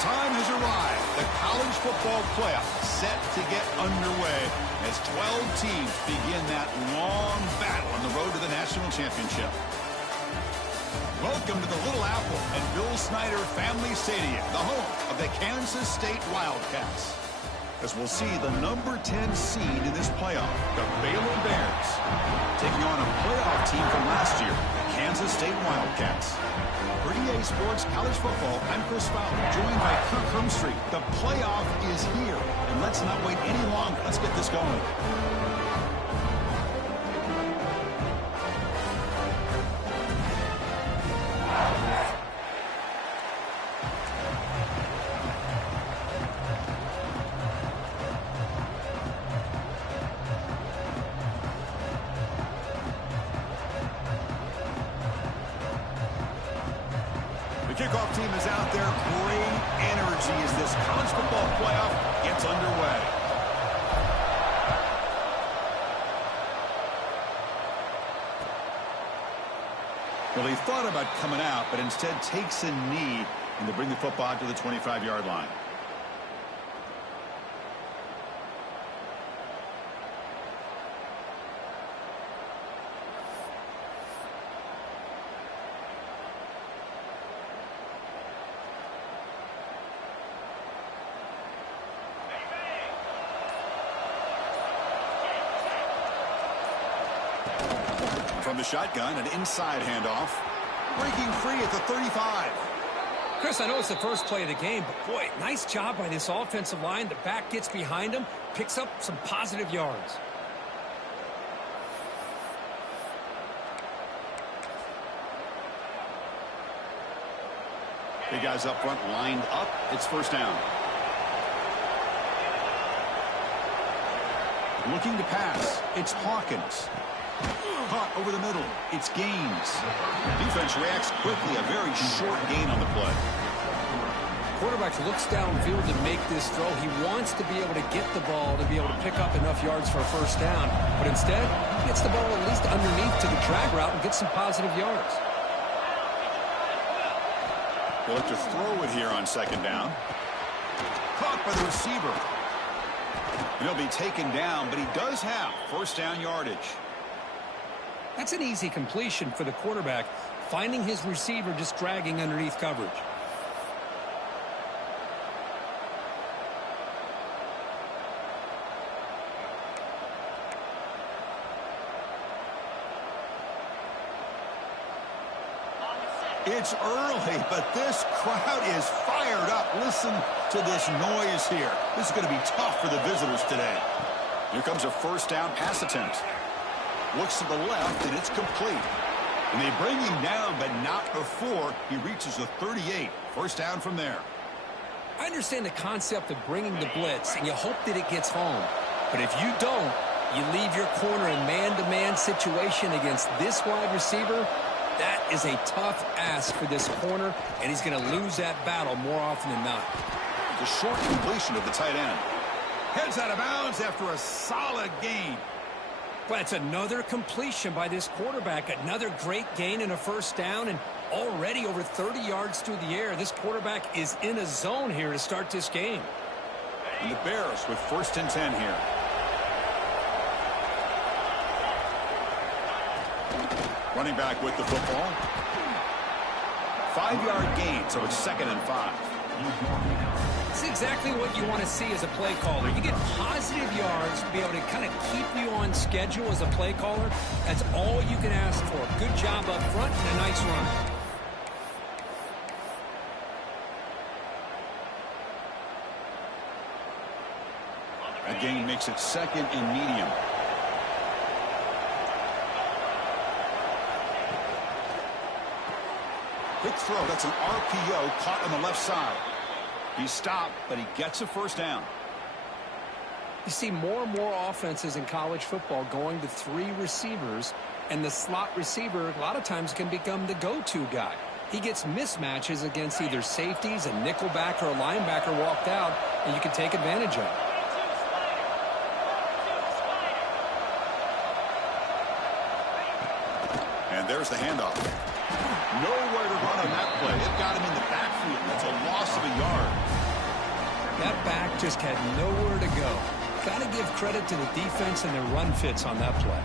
time has arrived. The college football playoff set to get underway as 12 teams begin that long battle on the road to the national championship. Welcome to the Little Apple and Bill Snyder Family Stadium, the home of the Kansas State Wildcats. As we'll see the number 10 seed in this playoff, the Baylor Bears, taking on a playoff team from last year, the Kansas State Wildcats. For EA Sports College Football, I'm Chris Fowler, joined by Kirk Hermstreet. The playoff is here, and let's not wait any longer. Let's get this going. The kickoff team is out there. Great energy as this college football playoff gets underway. Well, he thought about coming out, but instead takes a knee and to bring the football out to the 25-yard line. From the shotgun, an inside handoff. Breaking free at the 35. Chris, I know it's the first play of the game, but boy, nice job by this offensive line. The back gets behind him, picks up some positive yards. Big guys up front lined up. It's first down. Looking to pass. It's Hawkins. Caught over the middle. It's Gaines. Defense reacts quickly. A very short gain on the play. Quarterback looks downfield to make this throw. He wants to be able to get the ball to be able to pick up enough yards for a first down. But instead, he gets the ball at least underneath to the drag route and gets some positive yards. They'll look to throw it here on second down. Caught by the receiver. And he'll be taken down, but he does have first down yardage. That's an easy completion for the quarterback, finding his receiver just dragging underneath coverage. It's early, but this crowd is fired up. Listen to this noise here. This is going to be tough for the visitors today. Here comes a first down pass attempt. Looks to the left, and it's complete. And they bring him down, but not before he reaches the 38. First down from there. I understand the concept of bringing the blitz, and you hope that it gets home. But if you don't, you leave your corner in man-to-man situation against this wide receiver. That is a tough ask for this corner, and he's going to lose that battle more often than not. The short completion of the tight end. Heads out of bounds after a solid gain. That's another completion by this quarterback. Another great gain and a first down, and already over 30 yards through the air. This quarterback is in a zone here to start this game. And the Bears with first and 10 here. Running back with the football. 5-yard gain, so it's second and 5. It's exactly what you want to see as a play caller. You get positive yards to be able to kind of keep you on schedule as a play caller. That's all you can ask for. Good job up front and a nice run. That gain makes it second and medium. Quick throw. That's an RPO caught on the left side. He stopped, but he gets a first down. You see more and more offenses in college football going to 3 receivers, and the slot receiver a lot of times can become the go-to guy. He gets mismatches against either safeties, a nickelback, or a linebacker walked out, and you can take advantage of it. And there's the handoff. Nowhere to run on that play. It got him in the backfield. That's a loss of a yard. That back just had nowhere to go. Got to give credit to the defense and their run fits on that play.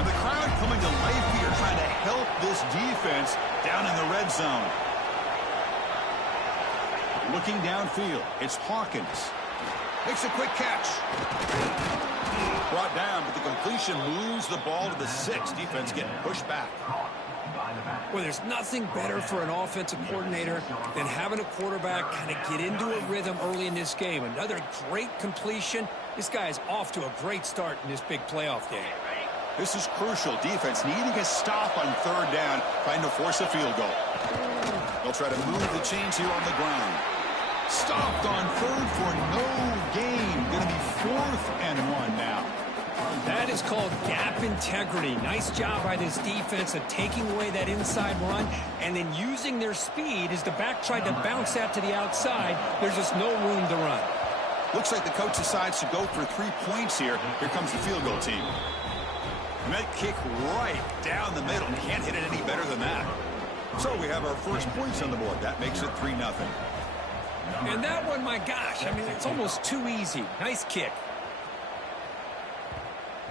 And the crowd coming to life here, trying to help this defense down in the red zone. Looking downfield, it's Hawkins. Makes a quick catch. Brought down, but the completion moves the ball to the 6. Defense getting pushed back. Well, there's nothing better for an offensive coordinator than having a quarterback kind of get into a rhythm early in this game. Another great completion. This guy is off to a great start in this big playoff game. This is crucial. Defense needing a stop on 3rd down, trying to force a field goal. They'll try to move the chains here on the ground. Stopped on 3rd for no gain. Going to be 4th and 1 now. That is called gap integrity. Nice job by this defense of taking away that inside run and then using their speed as the back tried to bounce that to the outside. There's just no room to run. Looks like the coach decides to go for 3 points here. Here comes the field goal team. And that kick right down the middle. Can't hit it any better than that. So we have our first points on the board. That makes it 3-0. And that one, my gosh, I mean, it's almost too easy. Nice kick.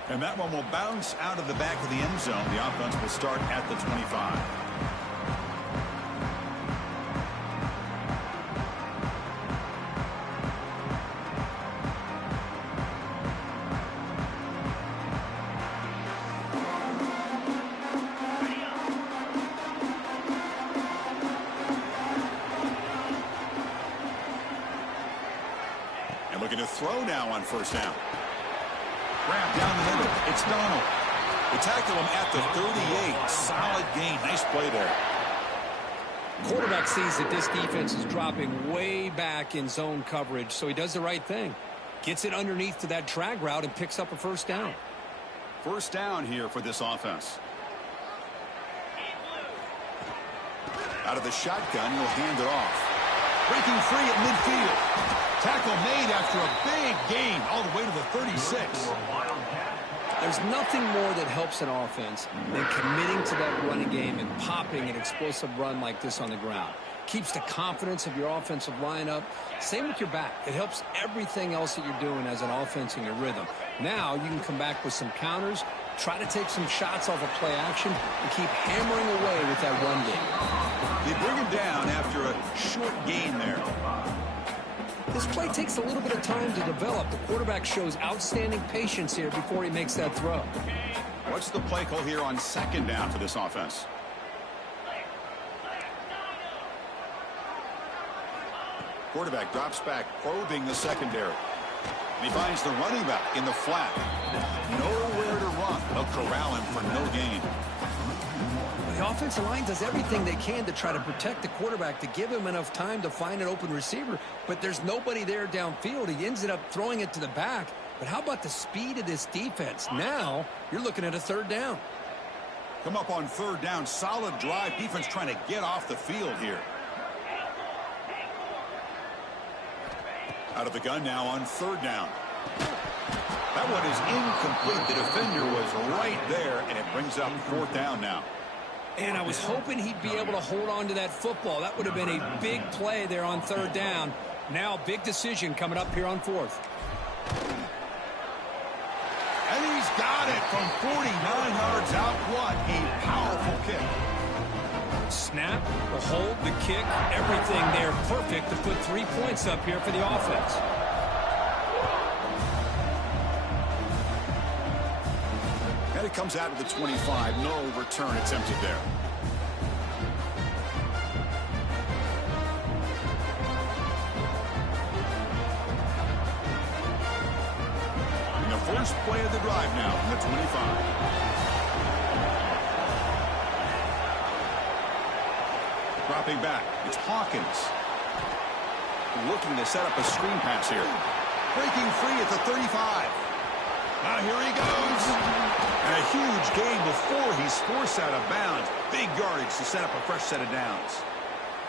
And that one will bounce out of the back of the end zone. The offense will start at the 25. And looking to throw now on 1st down. Grab down the middle. It's Donald. They tackle him at the 38. Solid gain. Nice play there. Quarterback sees that this defense is dropping way back in zone coverage, so he does the right thing. Gets it underneath to that drag route and picks up a 1st down. 1st down here for this offense. Out of the shotgun, he'll hand it off. Breaking free at midfield. Tackle made after a big gain all the way to the 36. There's nothing more that helps an offense than committing to that running game and popping an explosive run like this on the ground. Keeps the confidence of your offensive lineup. Same with your back. It helps everything else that you're doing as an offense in your rhythm. Now you can come back with some counters, try to take some shots off of play action, and keep hammering away with that run game. They bring him down after a short gain there. This play takes a little bit of time to develop. The quarterback shows outstanding patience here before he makes that throw. What's the play call here on 2nd down for this offense? Quarterback drops back, probing the secondary. And he finds the running back in the flat. Nowhere to run. They'll corral him for no gain. The offensive line does everything they can to try to protect the quarterback, to give him enough time to find an open receiver, but there's nobody there downfield. He ends up throwing it to the back. But how about the speed of this defense? Now you're looking at a 3rd down. Come up on 3rd down. Solid drive. Defense trying to get off the field here. Out of the gun now on 3rd down. That one is incomplete. The defender was right there, and it brings up 4th down now. And I was hoping he'd be able to hold on to that football. That would have been a big play there on 3rd down. Now, big decision coming up here on 4th. And he's got it from 49 yards out. What a powerful kick. Snap, the hold, the kick, everything there perfect to put 3 points up here for the offense. And it comes out of the 25. No return. It's empty there. And the first play of the drive now from the 25. Dropping back. It's Hawkins. Looking to set up a screen pass here. Breaking free at the 35. Now here he goes. And a huge gain before he's forced out of bounds. Big yardage to set up a fresh set of downs.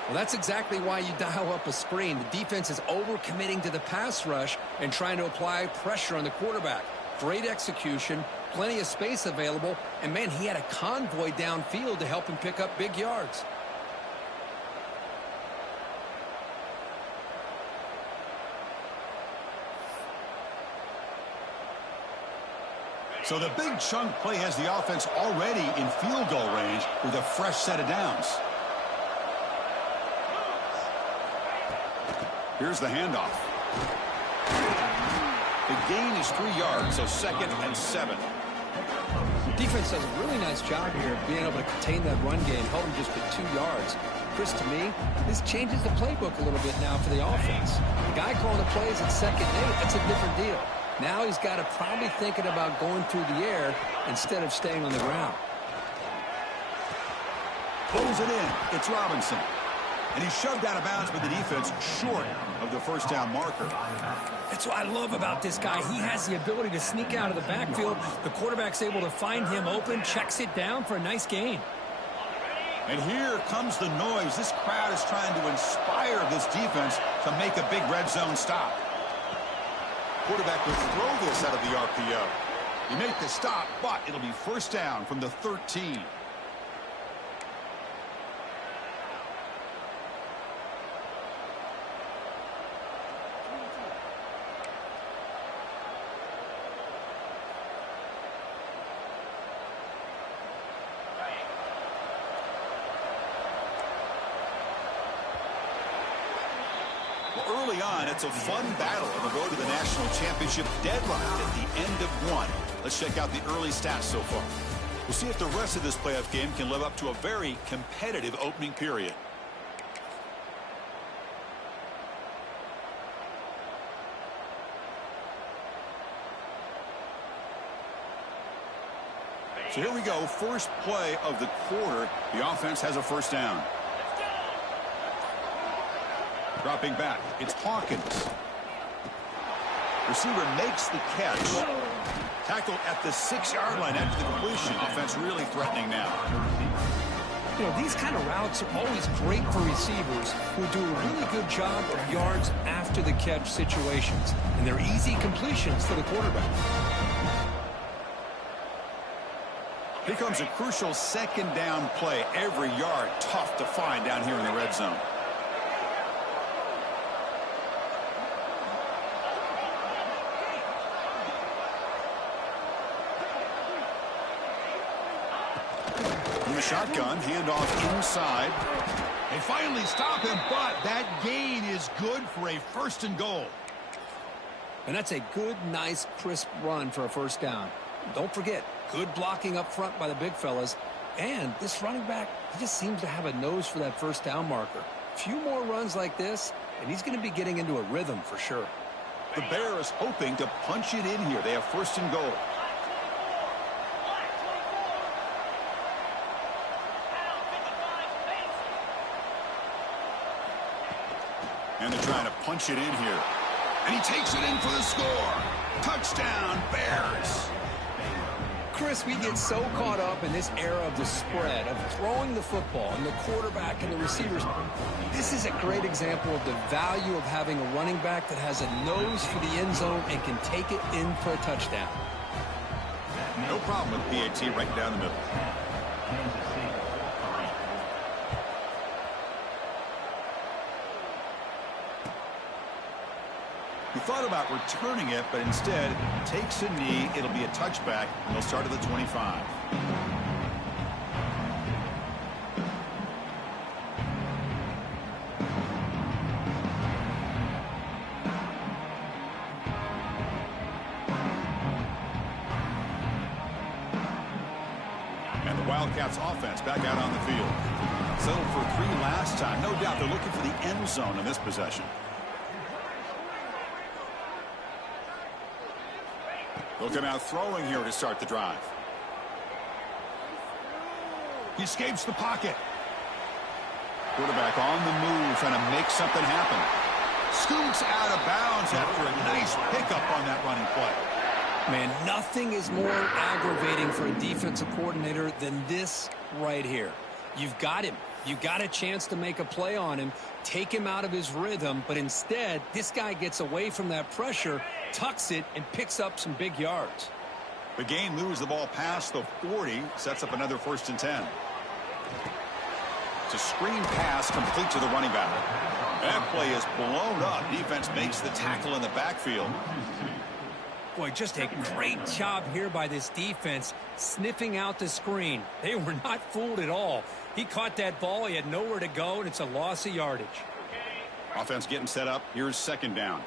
Well, that's exactly why you dial up a screen. The defense is overcommitting to the pass rush and trying to apply pressure on the quarterback. Great execution, plenty of space available, and, man, he had a convoy downfield to help him pick up big yards. So the big chunk play has the offense already in field goal range with a fresh set of downs. Here's the handoff. The gain is 3 yards, so 2nd and 7. Defense does a really nice job here of being able to contain that run game, held him just with 2 yards. Chris, to me, this changes the playbook a little bit now for the offense. The guy calling the plays at 2nd and 8, that's a different deal. Now he's got to probably thinking about going through the air instead of staying on the ground. Pulls it in. It's Robinson. And he's shoved out of bounds by the defense short of the first down marker. That's what I love about this guy. He has the ability to sneak out of the backfield. The quarterback's able to find him open, checks it down for a nice gain. And here comes the noise. This crowd is trying to inspire this defense to make a big red zone stop. Quarterback will throw this out of the RPO. You make the stop, but it'll be first down from the 13. Early on, it's a fun battle on the road to the national championship deadline at the end of one. Let's check out the early stats so far. We'll see if the rest of this playoff game can live up to a very competitive opening period. So here we go, first play of the quarter. The offense has a first down. Dropping back, it's Hawkins. Receiver makes the catch. Tackled at the 6-yard line after the completion. Offense really threatening now. You know, these kind of routes are always great for receivers who do a really good job of yards after the catch situations. And they're easy completions for the quarterback. Here comes a crucial 2nd down play. Every yard tough to find down here in the red zone. The shotgun, handoff inside. They finally stop him, but that gain is good for a 1st and goal. And that's a good, nice, crisp run for a first down. Don't forget, good blocking up front by the big fellas. And this running back, he just seems to have a nose for that first down marker. A few more runs like this, and he's going to be getting into a rhythm for sure. The Bears hoping to punch it in here. They have 1st and goal. And they're trying to punch it in here. And he takes it in for the score. Touchdown, Bears. Chris, we get so caught up in this era of the spread, of throwing the football, and the quarterback and the receivers. This is a great example of the value of having a running back that has a nose for the end zone and can take it in for a touchdown. No problem with PAT right down the middle. He thought about returning it, but instead takes a knee. It'll be a touchback. They'll start at the 25. And the Wildcats offense back out on the field. Settled for 3 last time. No doubt they're looking for the end zone in this possession. They'll come out throwing here to start the drive. He escapes the pocket. Quarterback on the move, trying to make something happen. Scoots out of bounds after a nice pickup on that running play. Man, nothing is more aggravating for a defensive coordinator than this right here. You've got him. You got a chance to make a play on him, take him out of his rhythm, but instead, this guy gets away from that pressure, tucks it and picks up some big yards. The gain moves the ball past the 40, sets up another 1st and 10. It's a screen pass complete to the running back. That play is blown up. Defense makes the tackle in the backfield. Boy, just a great job here by this defense, sniffing out the screen. They were not fooled at all. He caught that ball. He had nowhere to go, and it's a loss of yardage. Offense getting set up. Here's 2nd down.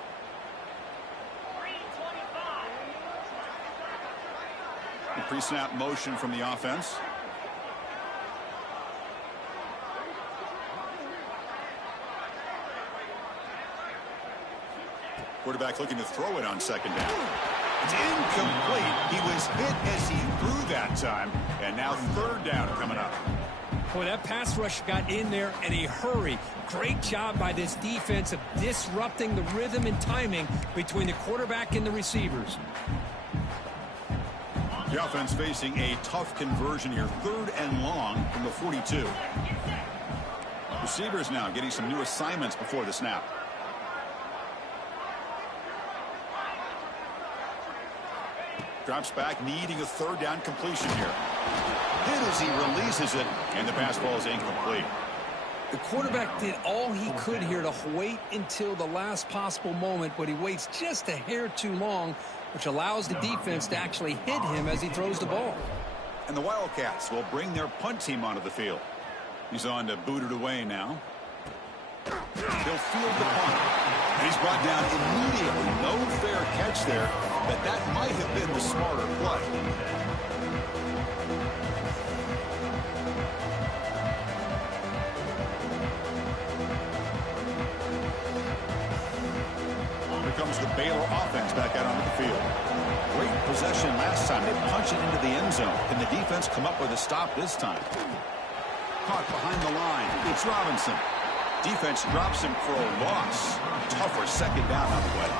Pre-snap motion from the offense. Quarterback looking to throw it on 2nd down. It's incomplete. He was hit as he threw that time. And now 3rd down coming up. Boy, that pass rush got in there in a hurry. Great job by this defense of disrupting the rhythm and timing between the quarterback and the receivers. The offense facing a tough conversion here. 3rd and long from the 42. Receivers now getting some new assignments before the snap. Drops back, needing a 3rd down completion here. Hit as he releases it, and the pass ball is incomplete. The quarterback did all he could here to wait until the last possible moment, but he waits just a hair too long, which allows the defense to actually hit him as he throws the ball. And the Wildcats will bring their punt team onto the field. He's on to boot it away now. He'll field the punt. And he's brought down immediately. No fair catch there, but that might have been the smarter play. Here comes the Baylor offense back out onto the field. Great possession last time. They punch it into the end zone. Can the defense come up with a stop this time? Caught behind the line. It's Robinson. Defense drops him for a loss. Tougher 2nd down on the way.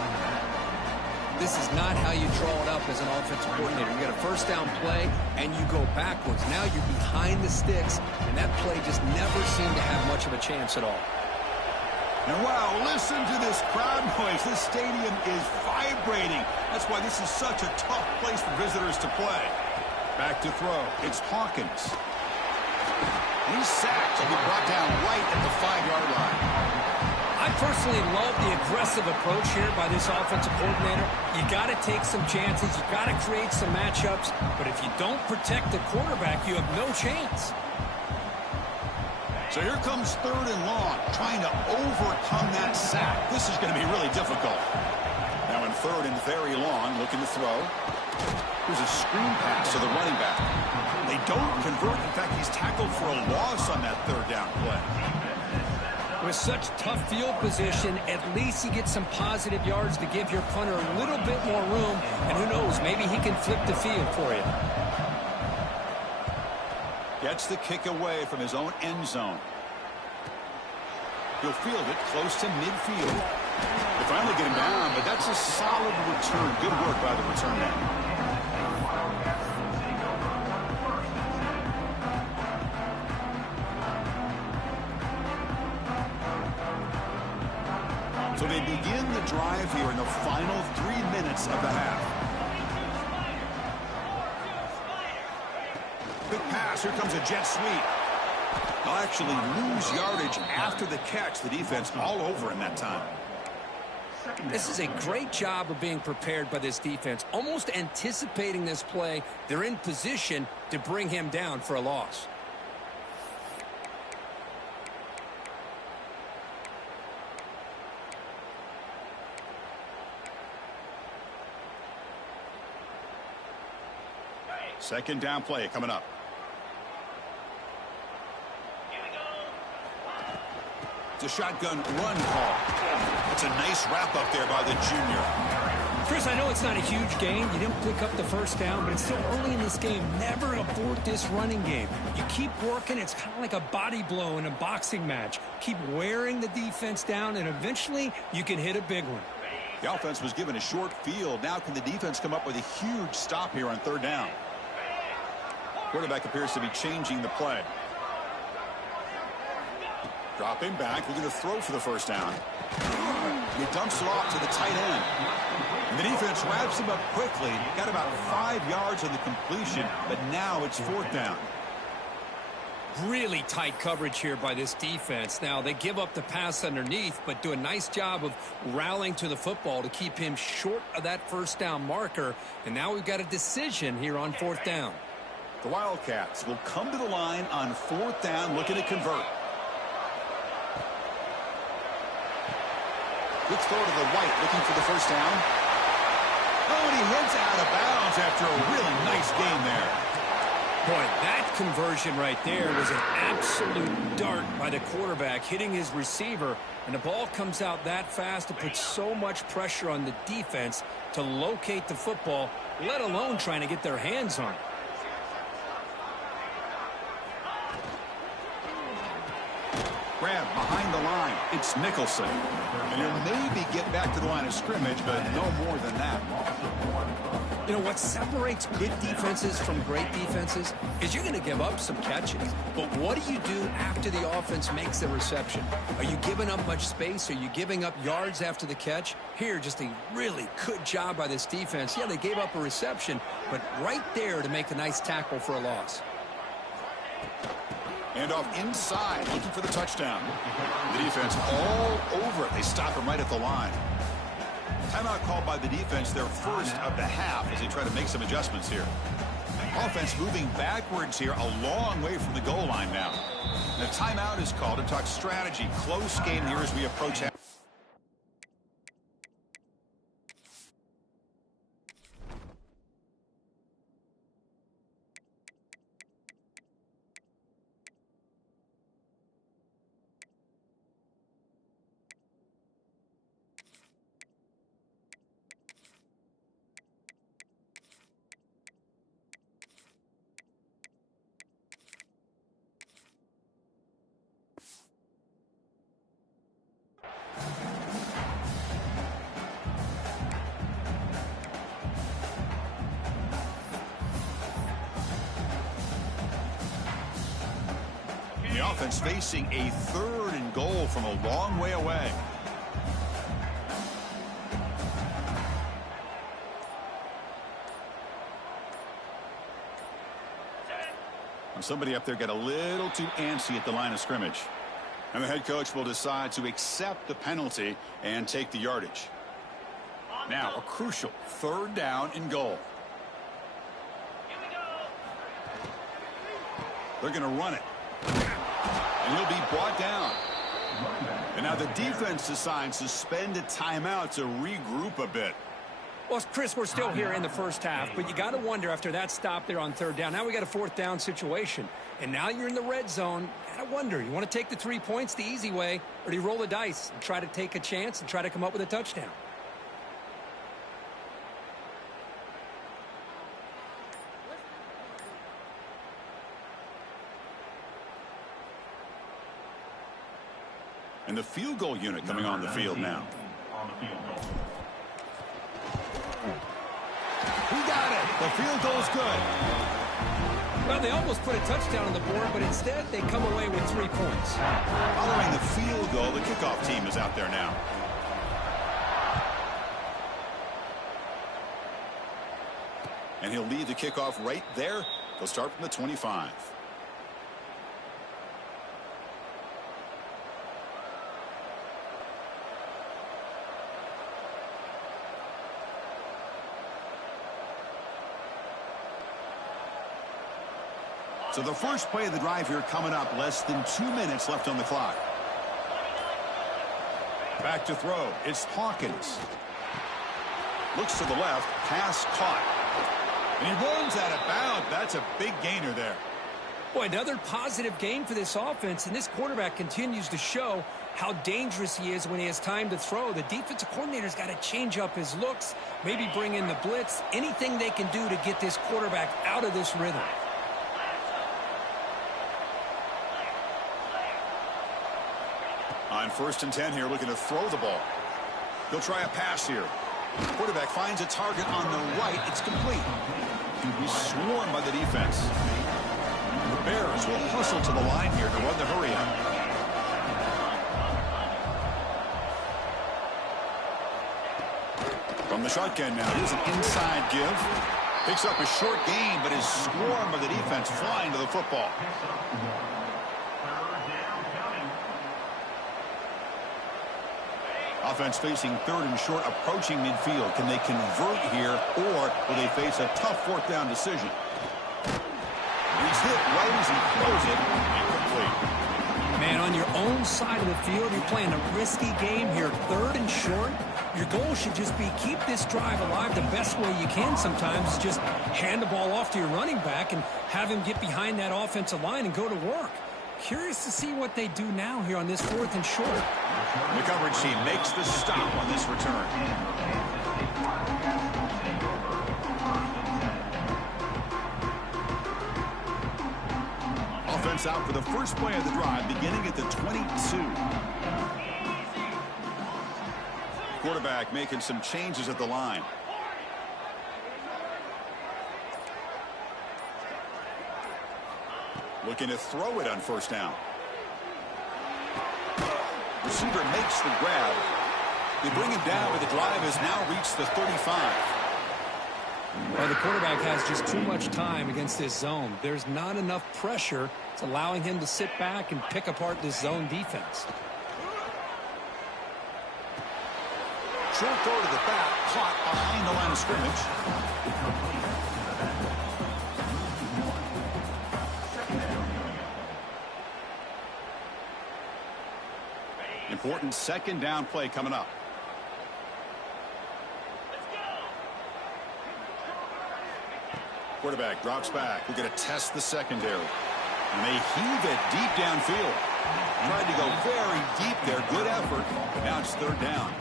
This is not how you draw it up as an offensive coordinator. You get a 1st down play, and you go backwards. Now you're behind the sticks, and that play just never seemed to have much of a chance at all. And wow, listen to this crowd noise. This stadium is vibrating. That's why this is such a tough place for visitors to play. Back to throw. It's Hawkins. He's sacked. He'll be brought down right at the 5-yard line. I personally love the aggressive approach here by this offensive coordinator. You got to take some chances. You got to create some matchups. But if you don't protect the quarterback, you have no chance. So here comes 3rd and long, trying to overcome that sack. This is going to be really difficult. Now in 3rd and very long, looking to throw. Here's a screen pass to the running back. They don't convert. In fact, he's tackled for a loss on that 3rd down play. With such tough field position, at least he gets some positive yards to give your punter a little bit more room. And who knows, maybe he can flip the field for you. Gets the kick away from his own end zone. He'll field it close to midfield. They finally get him down, but that's a solid return. Good work by the return man. So they begin the drive here in the final 3 minutes of the half. Quick pass. Here comes a jet sweep. They'll actually lose yardage after the catch. The defense all over in that time. This is a great job of being prepared by this defense. Almost anticipating this play, they're in position to bring him down for a loss. Second down play coming up. It's a shotgun run call. It's a nice wrap up there by the junior. Chris, I know it's not a huge gain. You didn't pick up the 1st down, but it's still early in this game. Never abort this running game. You keep working. It's kind of like a body blow in a boxing match. Keep wearing the defense down, and eventually you can hit a big one. The offense was given a short field. Now can the defense come up with a huge stop here on 3rd down? Quarterback appears to be changing the play. Dropping back, looking to throw for the 1st down. He dumps it off to the tight end. And the defense wraps him up quickly. Got about 5 yards on the completion, but now it's 4th down. Really tight coverage here by this defense. Now, they give up the pass underneath, but do a nice job of rallying to the football to keep him short of that 1st down marker. And now we've got a decision here on 4th down. The Wildcats will come to the line on 4th down, looking to convert. Quick throw to the right, looking for the 1st down. Oh, and he heads out of bounds after a really nice gain there. Boy, that conversion right there was an absolute dart by the quarterback, hitting his receiver, and the ball comes out that fast. It puts so much pressure on the defense to locate the football, let alone trying to get their hands on it. Grab behind the line. It's Nicholson. And he'll maybe get back to the line of scrimmage, but no more than that. You know, what separates good defenses from great defenses is you're going to give up some catches. But what do you do after the offense makes the reception? Are you giving up much space? Are you giving up yards after the catch? Here, just a really good job by this defense. Yeah, they gave up a reception, but right there to make a nice tackle for a loss. And off inside, looking for the touchdown. The defense all over it. They stop him right at the line. Timeout called by the defense, their first of the half, as they try to make some adjustments here. Offense moving backwards here, a long way from the goal line now. And a timeout is called to talk strategy. Close game here as we approach half. The offense facing a 3rd and goal from a long way away. And somebody up there got a little too antsy at the line of scrimmage. And the head coach will decide to accept the penalty and take the yardage. Now a crucial 3rd down and goal. They're going to run it. And he'll be brought down. And now the defense decides to spend a timeout to regroup a bit. Well, Chris, we're still here in the 1st half, but you got to wonder after that stop there on 3rd down. Now we got a 4th down situation. And now you're in the red zone. You got to wonder, you want to take the 3 points the easy way, or do you roll the dice and try to take a chance and try to come up with a touchdown? And the field goal unit coming on the field now. He got it. The field goal's good. Well, they almost put a touchdown on the board, but instead they come away with 3 points. Following the field goal, the kickoff team is out there now. And he'll lead the kickoff right there. They'll start from the 25. So the first play of the drive here coming up, less than 2 minutes left on the clock. Back to throw. It's Hawkins. Looks to the left. Pass caught. And he runs out of bounds. That's a big gainer there. Boy, another positive gain for this offense, and this quarterback continues to show how dangerous he is when he has time to throw. The defensive coordinator's got to change up his looks, maybe bring in the blitz, anything they can do to get this quarterback out of this rhythm. On 1st and 10 here, looking to throw the ball. He'll try a pass here. Quarterback finds a target on the right. It's complete. He's swarmed by the defense. The Bears will hustle to the line here to run the hurry up. the shotgun now. Here's an inside give. Picks up a short gain, but is swarmed by the defense flying to the football. Offense facing third and short, approaching midfield. Can they convert here, or will they face a tough fourth down decision? He's hit right as he throws it. Incomplete. Man, on your own side of the field, you're playing a risky game here. Third and short. Your goal should just be keep this drive alive the best way you can sometimes. Is just hand the ball off to your running back and have him get behind that offensive line and go to work. Curious to see what they do now here on this fourth and short. The coverage team makes the stop on this return. Offense out for the first play of the drive, beginning at the 22. Quarterback making some changes at the line. Looking to throw it on first down. Receiver makes the grab. They bring him down, but the drive has now reached the 35. Well, the quarterback has just too much time against this zone. There's not enough pressure. It's allowing him to sit back and pick apart this zone defense. Short throw to the back, caught behind the line of scrimmage. Important second down play coming up. Quarterback drops back. We're going to test the secondary. And they heave it deep downfield. Tried to go very deep there. Good effort. But now it's third down.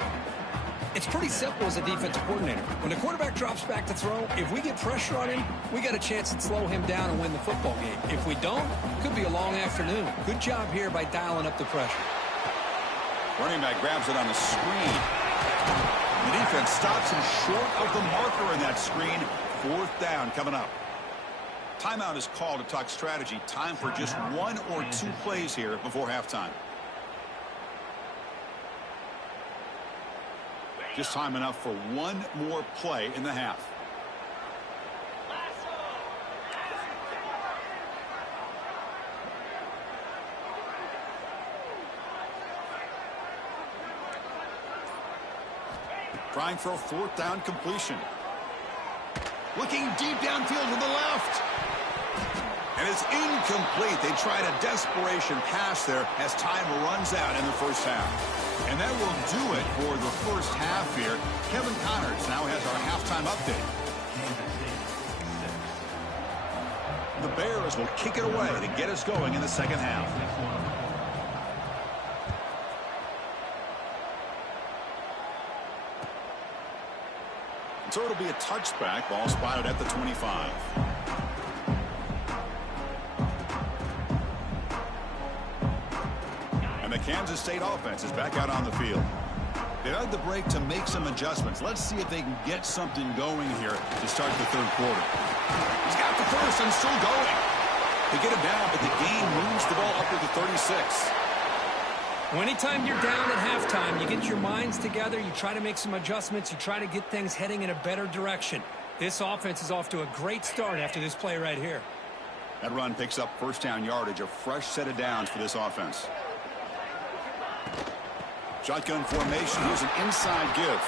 It's pretty simple as a defensive coordinator. When the quarterback drops back to throw, if we get pressure on him, we got a chance to slow him down and win the football game. If we don't, it could be a long afternoon. Good job here by dialing up the pressure. Running back grabs it on the screen. The defense stops him short of the marker in that screen. Fourth down coming up. Timeout is called to talk strategy. Time for just one or two plays here before halftime. Just time enough for one more play in the half. Trying for a fourth down completion. Looking deep downfield to the left. And it's incomplete. They tried a desperation pass there as time runs out in the first half. And that will do it for the first half here. Kevin Connors now has our halftime update. The Bears will kick it away to get us going in the second half. So it'll be a touchback. Ball spotted at the 25. And the Kansas State offense is back out on the field. They had the break to make some adjustments. Let's see if they can get something going here to start the third quarter. He's got the first and still going. They get him down, but the game moves the ball up to the 36. Well, anytime you're down at halftime, you get your minds together, you try to make some adjustments, you try to get things heading in a better direction. This offense is off to a great start after this play right here. That run picks up first down yardage, a fresh set of downs for this offense. Shotgun formation. Here's an inside give.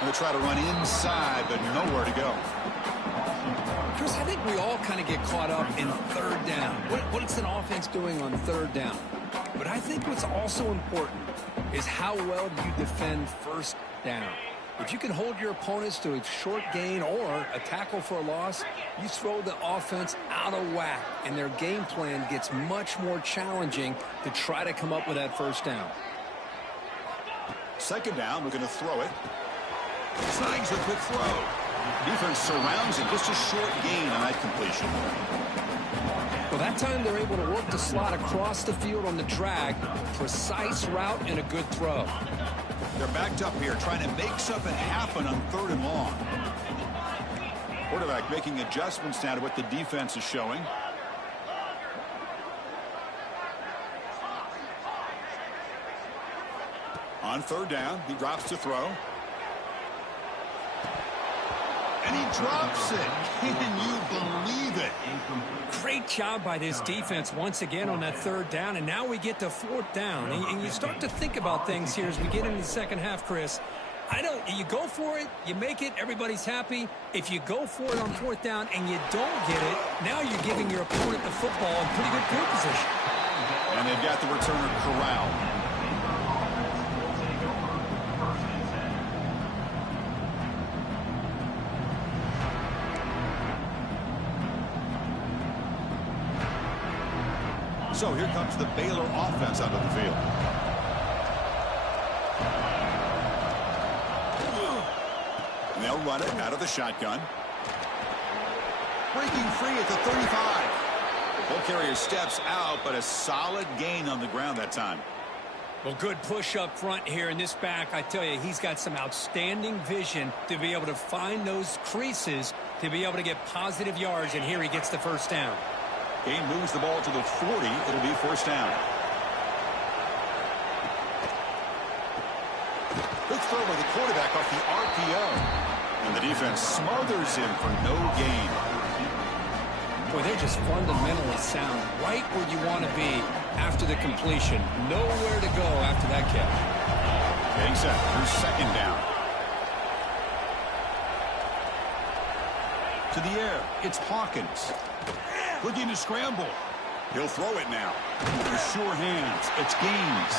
Going to try to run inside, but nowhere to go. Chris, I think we all kind of get caught up in third down. What's an offense doing on third down? But I think what's also important is how well do you defend first down. If you can hold your opponents to a short gain or a tackle for a loss, you throw the offense out of whack, and their game plan gets much more challenging to try to come up with that first down. Second down, we're going to throw it. Snags the quick throw. Defense surrounds it. Just a short gain on that completion. Well, that time they're able to work the slot across the field on the drag. Precise route and a good throw. They're backed up here trying to make something happen on third and long. Quarterback making adjustments now to what the defense is showing. On third down, he drops to throw. And he drops it. Can you believe it? Great job by this defense once again on that third down, and now we get to fourth down. And you start to think about things here as we get into the second half, Chris. You go for it, you make it, everybody's happy. If you go for it on fourth down and you don't get it, now you're giving your opponent the football in pretty good field position. And they've got the returner corralled. So here comes the Baylor offense out of the field. And they'll run it out of the shotgun. Breaking free at the 35. Ball carrier steps out, but a solid gain on the ground that time. Well, good push up front here in this back. I tell you, he's got some outstanding vision to be able to find those creases to be able to get positive yards, and here he gets the first down. Gain moves the ball to the 40. It'll be first down. Quick throw by the quarterback off the RPO. And the defense smothers him for no gain. Boy, they're just fundamentally sound, right where you want to be after the completion. Nowhere to go after that catch. Getting set for second down. To the air, it's Hawkins. Looking to scramble. He'll throw it now. With sure hands, it's Gaines.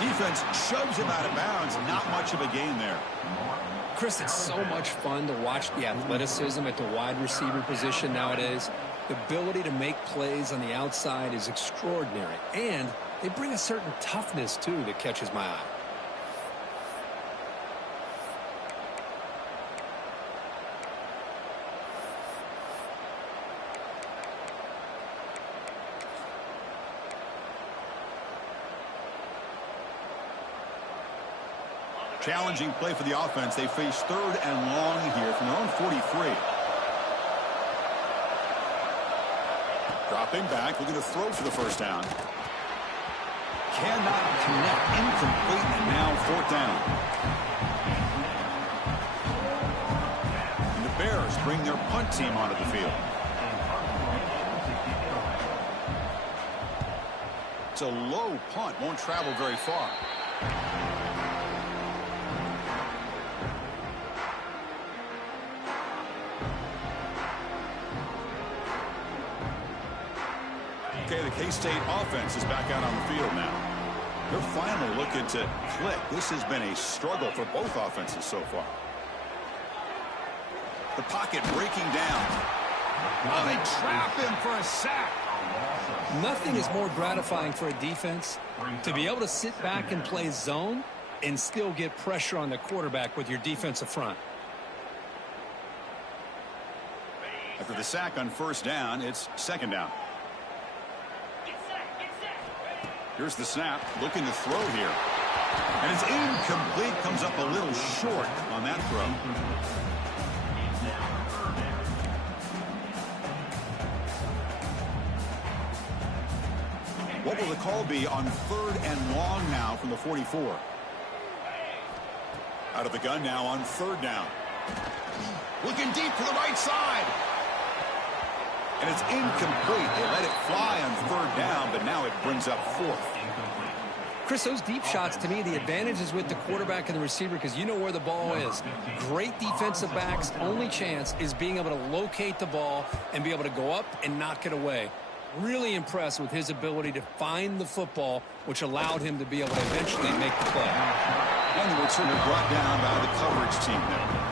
Defense shoves him out of bounds. Not much of a gain there. Chris, it's so much fun to watch the athleticism at the wide receiver position nowadays. The ability to make plays on the outside is extraordinary. And they bring a certain toughness, too, that catches my eye. Challenging play for the offense. They face third and long here from their own 43. Dropping back, looking to throw for the first down. Cannot connect, incomplete, and now fourth down. And the Bears bring their punt team onto the field. It's a low punt, won't travel very far. Okay, the K-State offense is back out on the field now. They're finally looking to click. This has been a struggle for both offenses so far. The pocket breaking down. Oh, they trap him for a sack. Nothing is more gratifying for a defense to be able to sit back and play zone and still get pressure on the quarterback with your defensive front. After the sack on first down, it's second down. Here's the snap, looking to throw here. And it's incomplete, comes up a little short on that throw. What will the call be on third and long now from the 44? Out of the gun now on third down. Looking deep to the right side. And it's incomplete. They let it fly on third down, but now it brings up fourth. Chris, those deep shots, to me, the advantage is with the quarterback and the receiver because you know where the ball is. Great defensive backs' only chance is being able to locate the ball and be able to go up and knock it away. Really impressed with his ability to find the football, which allowed him to be able to eventually make the play. And the returner brought down by the coverage team there.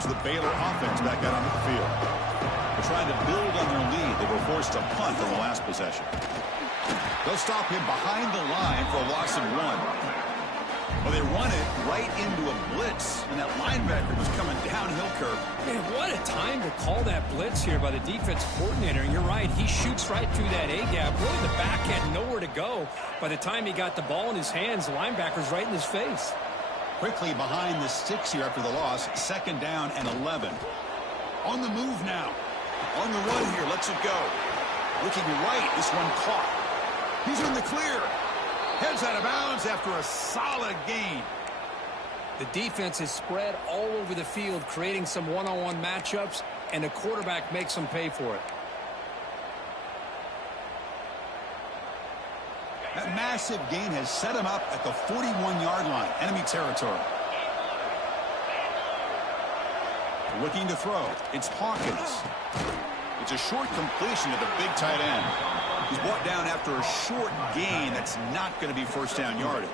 The Baylor offense back out onto the field. They're trying to build on their lead. They were forced to punt on the last possession. They'll stop him behind the line for a loss of 1. Well, they run it right into a blitz, and that linebacker was coming down. downhill curve. Man, what a time to call that blitz here by the defense coordinator. And you're right, he shoots right through that A-gap. Really, the back had nowhere to go. By the time he got the ball in his hands, the linebacker's right in his face. Quickly behind the sticks here after the loss. 2nd down and 11. On the move now. On the run here, lets it go. Looking right, this one caught. He's in the clear. Heads out of bounds after a solid gain. The defense is spread all over the field, creating some one-on-one matchups, and the quarterback makes them pay for it. That massive gain has set him up at the 41-yard line, enemy territory. Looking to throw. It's Hawkins. It's a short completion to the big tight end. He's brought down after a short gain that's not going to be first down yardage.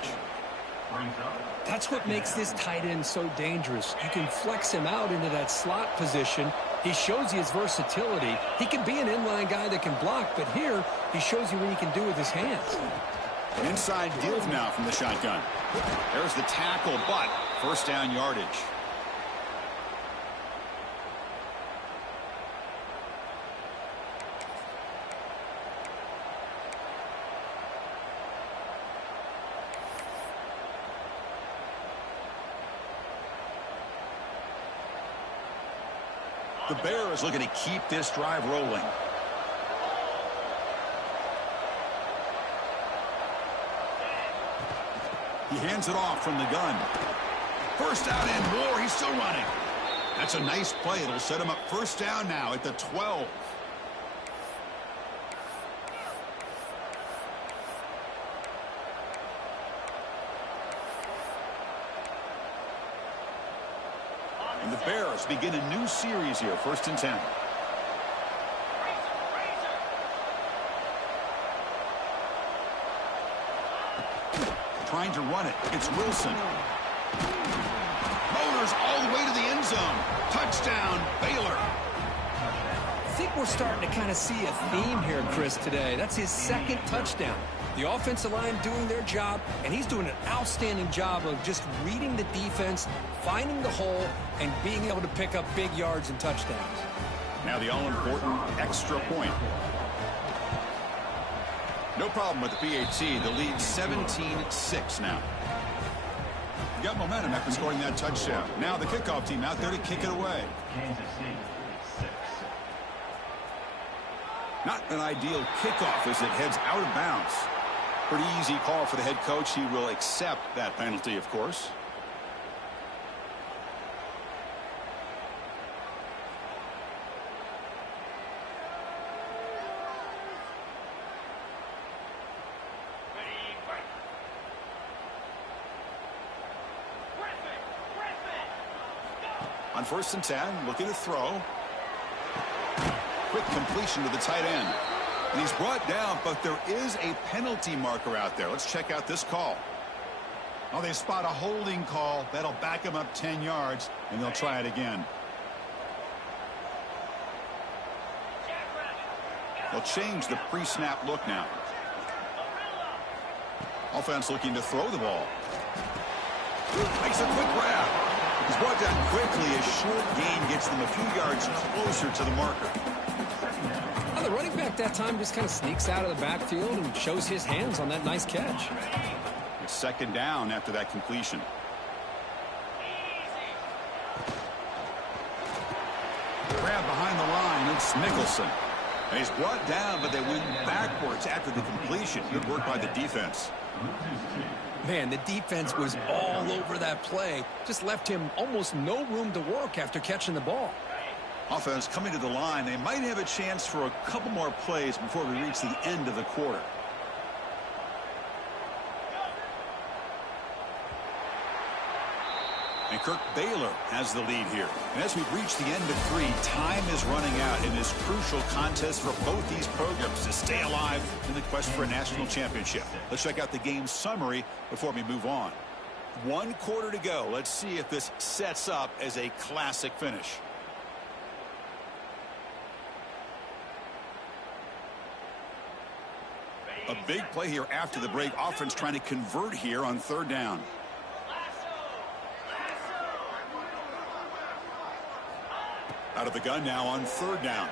That's what makes this tight end so dangerous. You can flex him out into that slot position. He shows you his versatility. He can be an inline guy that can block, but here he shows you what he can do with his hands. An inside give now from the shotgun. There's the tackle, but first down yardage. The Bears looking to keep this drive rolling. He hands it off from the gun. First down and more. He's still running. That's a nice play. It'll set him up first down now at the 12. And the Bears begin a new series here, 1st and 10. Trying to run it. It's Wilson. Motors all the way to the end zone. Touchdown, Baylor. I think we're starting to kind of see a theme here, Chris, today. That's his 2nd touchdown. The offensive line doing their job, and he's doing an outstanding job of just reading the defense, finding the hole, and being able to pick up big yards and touchdowns. Now the all-important extra point. No problem with the PAT. The lead 17-6 now. You got momentum after scoring that touchdown. Now the kickoff team out there to kick it away. Not an ideal kickoff as it heads out of bounds. Pretty easy call for the head coach. He will accept that penalty, of course. On 1st and 10, looking to throw. Quick completion to the tight end. And he's brought down, but there is a penalty marker out there. Let's check out this call. Oh, they spot a holding call. That'll back him up 10 yards, and they'll try it again. They'll change the pre-snap look now. Offense looking to throw the ball. Makes a quick grab. He's brought down quickly. A short gain gets them a few yards closer to the marker. Well, the running back that time just kind of sneaks out of the backfield and shows his hands on that nice catch. It's 2nd down after that completion. Grab behind the line. It's Nicholson. And he's brought down, but they went backwards after the completion. Good work by the defense. Man, the defense was all over that play. Just left him almost no room to work after catching the ball. Offense coming to the line. They might have a chance for a couple more plays before we reach the end of the quarter. And Kirk Baylor has the lead here. And as we've reached the end of 3, time is running out in this crucial contest for both these programs to stay alive in the quest for a national championship. Let's check out the game summary before we move on. 1 quarter to go. Let's see if this sets up as a classic finish. A big play here after the break. Offense trying to convert here on 3rd down. Out of the gun now on third down.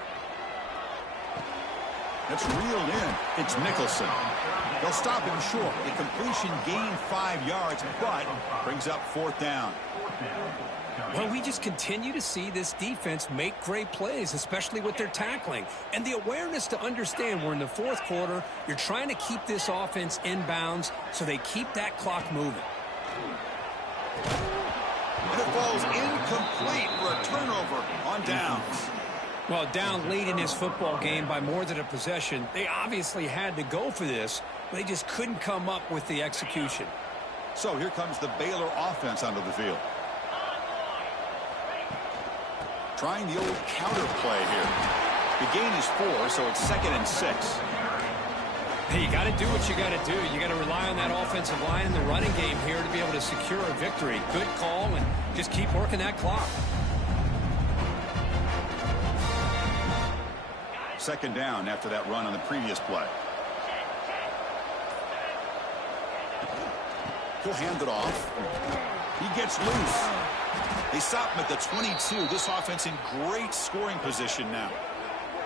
That's reeled in. It's Nicholson. They'll stop him short. The completion gained 5 yards, but brings up fourth down. Well, we just continue to see this defense make great plays, especially with their tackling. And the awareness to understand we're in the fourth quarter, you're trying to keep this offense in bounds so they keep that clock moving. And it falls incomplete for a turnover on downs. Well, down late in this football game by more than a possession, they obviously had to go for this, but they just couldn't come up with the execution. So here comes the Baylor offense onto the field. Trying the old counter play here. The gain is 4, so it's 2nd and 6. Hey, you got to do what you got to do. You got to rely on that offensive line and the running game here to be able to secure a victory. Good call, and just keep working that clock. 2nd down after that run on the previous play. He'll hand it off. He gets loose. They stop him at the 22. This offense in great scoring position now.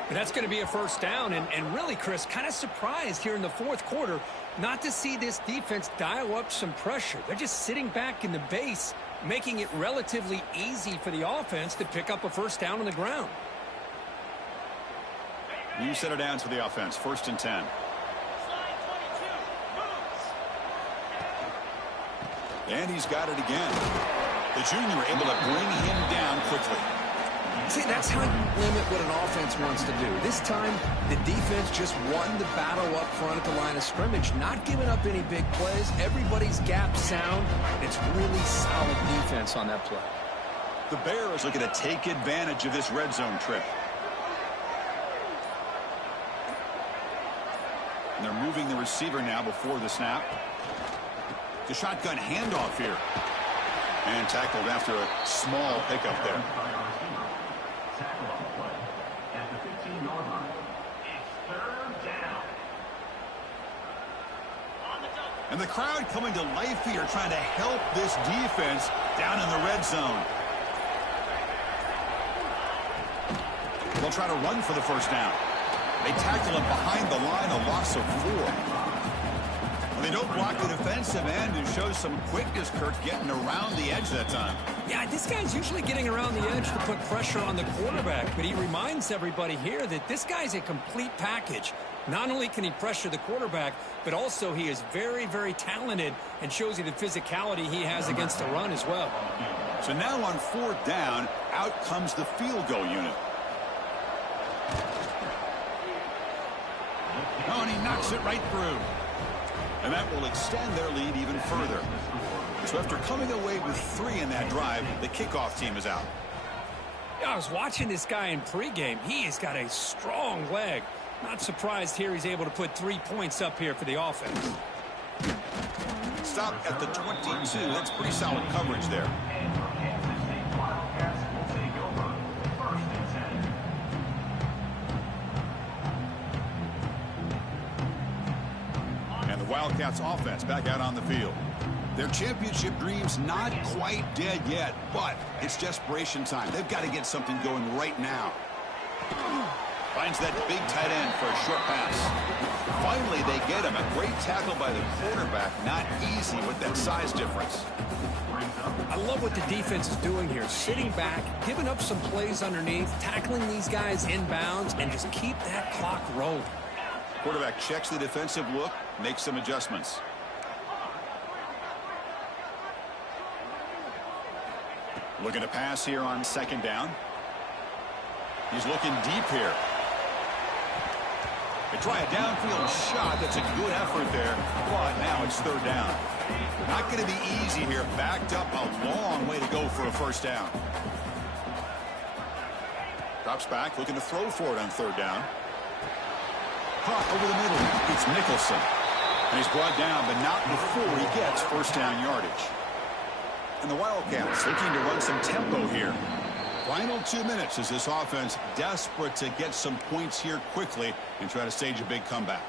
But that's going to be a first down. And really, Chris, kind of surprised here in the fourth quarter not to see this defense dial up some pressure. They're just sitting back in the base, making it relatively easy for the offense to pick up a first down on the ground. New set of downs for the offense. 1st and 10. And he's got it again. The junior able to bring him down quickly. See, that's how you limit what an offense wants to do. This time, the defense just won the battle up front at the line of scrimmage, not giving up any big plays. Everybody's gap sound. It's really solid defense on that play. The Bears looking to take advantage of this red zone trip. And they're moving the receiver now before the snap. The shotgun handoff here. And tackled after a small pickup there. And the crowd coming to life here, trying to help this defense down in the red zone. They'll try to run for the first down. They tackle him behind the line, a loss of 4. And they don't block the defensive end and show some quickness, Kirk, getting around the edge that time. Yeah, this guy's usually getting around the edge to put pressure on the quarterback, but he reminds everybody here that this guy's a complete package. Not only can he pressure the quarterback, but also he is very, very talented and shows you the physicality he has against the run as well. So now on 4th down, out comes the field goal unit. Oh, and he knocks it right through. And that will extend their lead even further. So after coming away with 3 in that drive, the kickoff team is out. Yeah, I was watching this guy in pregame. He has got a strong leg. Not surprised here he's able to put 3 points up here for the offense. Stop at the 22. That's pretty solid coverage there. And the Wildcats offense back out on the field. Their championship dreams not quite dead yet, but it's desperation time. They've got to get something going right now. Finds that big tight end for a short pass. Finally, they get him. A great tackle by the quarterback. Not easy with that size difference. I love what the defense is doing here. Sitting back, giving up some plays underneath, tackling these guys inbounds, and just keep that clock rolling. Quarterback checks the defensive look, makes some adjustments. Looking to pass here on 2nd down. He's looking deep here. They try a downfield shot. That's a good effort there. But now it's 3rd down. Not going to be easy here. Backed up a long way to go for a first down. Drops back, looking to throw for it on 3rd down. Caught over the middle. It's Nicholson. And he's brought down, but not before he gets first down yardage. And the Wildcats looking to run some tempo here. Final 2 minutes as this offense desperate to get some points here quickly and try to stage a big comeback.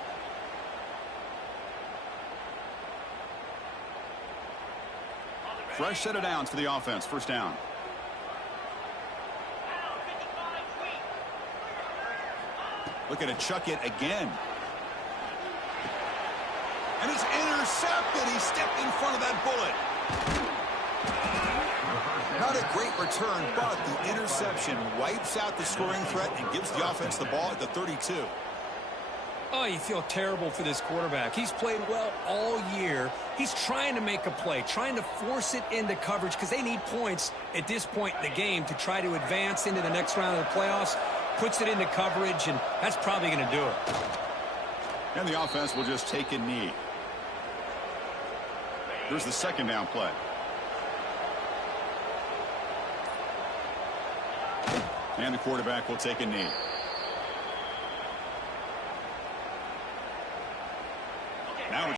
Fresh set of downs for the offense. First down. Looking to chuck it again. And it's intercepted. He stepped in front of that bullet. Not a great return, but the interception wipes out the scoring threat and gives the offense the ball at the 32. Oh, you feel terrible for this quarterback. He's played well all year. He's trying to make a play, trying to force it into coverage because they need points at this point in the game to try to advance into the next round of the playoffs. Puts it into coverage, and that's probably going to do it. And the offense will just take a knee. Here's the second down play. And the quarterback will take a knee.